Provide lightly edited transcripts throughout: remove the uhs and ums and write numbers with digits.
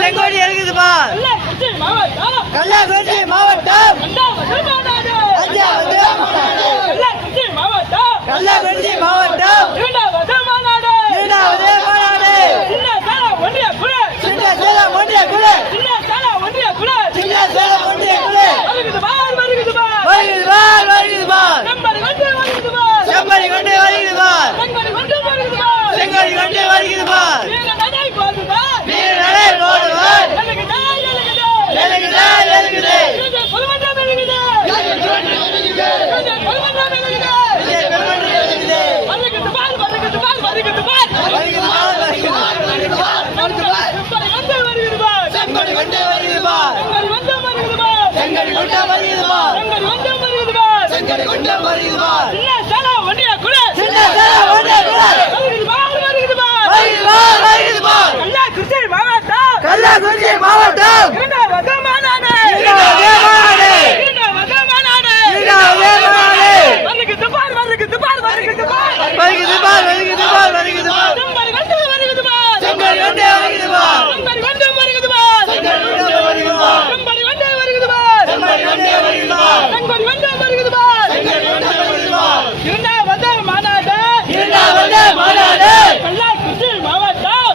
செங்கோடி இருக்குது பார். கள்ளக்குறிச்சி மாவட்டம் கள்ளக்குறிச்சி மாவட்டம் இரண்டாவது மாநாடு சின்ன சேலம் ஒன்றிய குழு சின்ன சேலம் ஒன்றிய குழு வருகிறது பார் செம்பரி கொண்டு வருகிறது பார் செங்கோடி கொண்டு வருகிறது பார் வீரநடை போடுவார் கள்ளக்குறிச்சி மாவட்டம்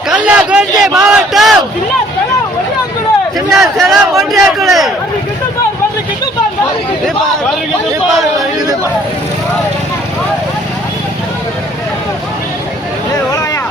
கள்ளக்குறிச்சி மாவட்டம் சின்ன சேலம் ஒன்றிய குழு ஓடாயா